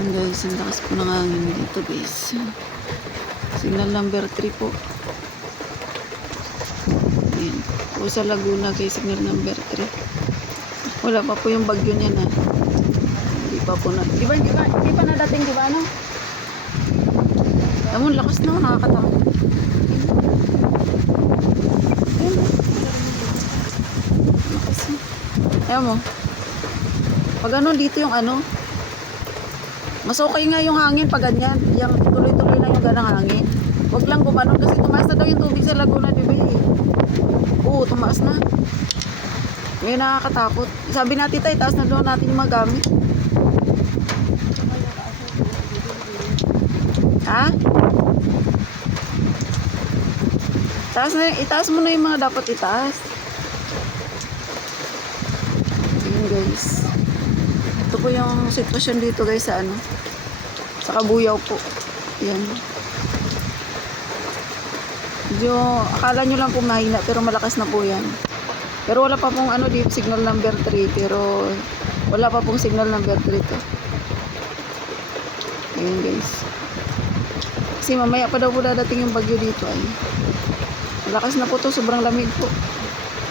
Ayan guys, ang lakas po ng hangin dito guys. Signal number 3 po. Ayan. Po sa Laguna guys, signal number 3. Wala pa po yung bagyo niya na. Hindi pa po na. Di pa nadating, di ba ano? Alam, lakas na, nakakatakot. Ayan. Lakas na. Ayan mo. Pag ano, dito yung ano, mas okay nga yung hangin pag ganyan. Yung tuloy-tuloy na yung ganang hangin. Huwag lang gumanon kasi tumaas na daw yung tubig sa Laguna, di ba eh? Oo, tumaas na. Ngayon nakakatakot. Sabi natin tayo, taas na daw natin yung mga gamit. Ha? Taas na, itaas mo na yung mga dapat itaas. Ayan guys. Ito po yung sitwasyon dito guys sa ano. Sa Kabuyaw po. Ayan. Medyo, akala nyo lang po mahina pero malakas na po yan. Pero wala pa pong ano dito, signal number 3. Pero wala pa pong signal number 3 to. Ayan guys. Kasi mamaya pa daw po dadating yung bagyo dito ay. Malakas na po to, sobrang lamig po.